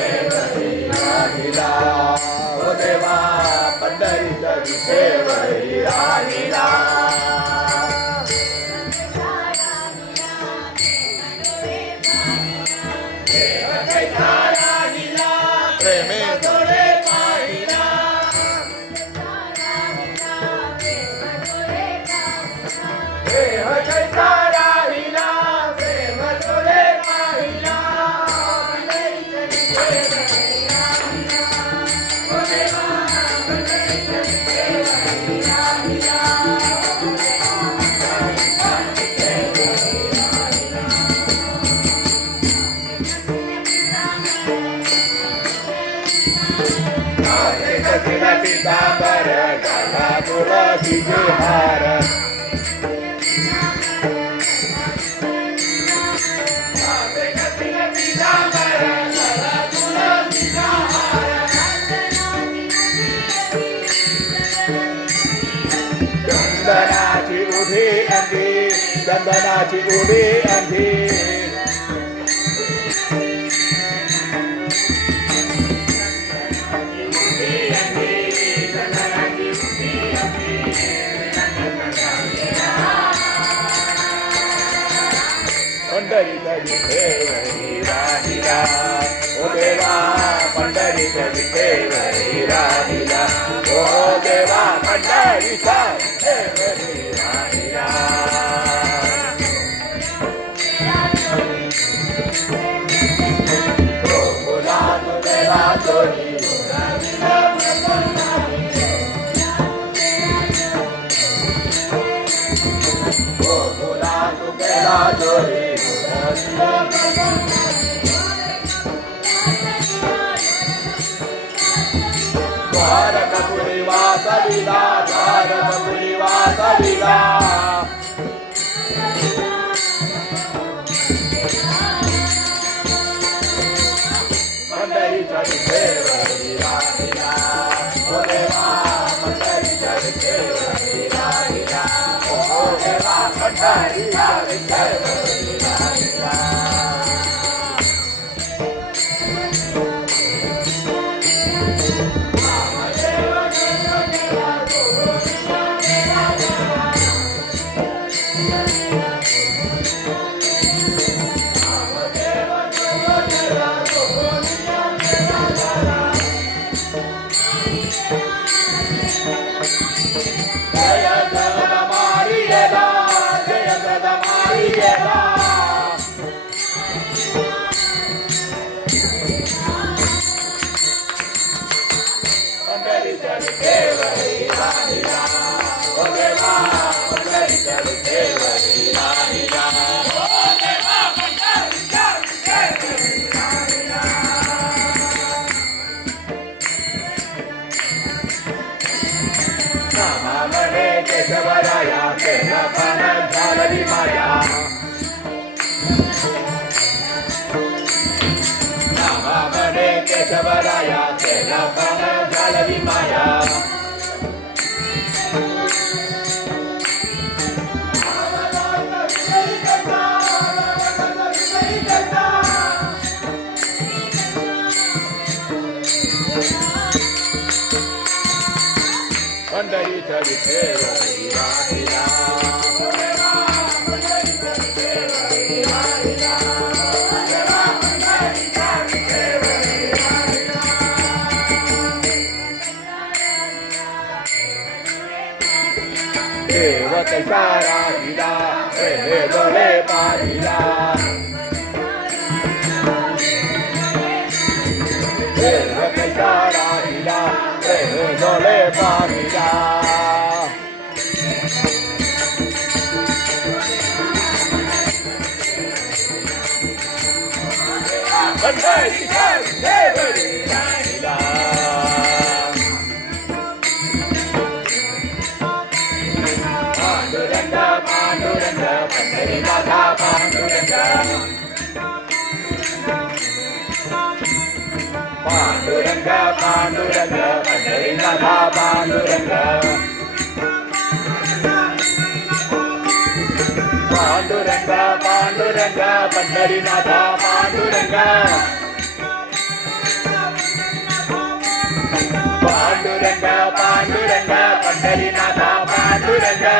विठेवरी राहिला ओ देवा पंढरीचा विठेवरी राहिला प्रेमे डोळे पाहिला देह कैसा राहिला प्रेम डोळे पाहिला पितांबर घाला तुळशीचे हार चंदनाची उभी अंधी चंदनाची उभी अंधी पंढरीचा विठेवरी राहिला ओ देवा पंढरीचा विठेवरी राहिला ओ देवा पंढरीचा विठेवरी राहिला ओ मुला तुझ्या जोडी ओ मुला तुझ्या जोडी द्वारकपुरी वासविला द्वारकपुरी वासविला पंढरीचा विठेवरी राहिला ओ देवा पंढरीचा विठेवरी राहिला ओ देवा पंढरीचा विठेवरी राहिला केशवराया केला पण झाली माया नामामध्ये केशवराया केला पण झाली माया पंढरीचा विठेवरी राहिला देव कैसा राहिला प्रेमे डोळे पाहिला देव कैसा राहिला प्रेमे डोळे पाहिला पंढरीचा विठेवरी राहिला पांडुरंग पांडुरंग पंढरीनाथा पांडुरंग पांडुरंग पांडुरंग पंढरीनाथा पांडुरंग पांडुरंग पांडुरंग पंढरीनाथा पांडुरंग पंढरीनाथा पांडुरंग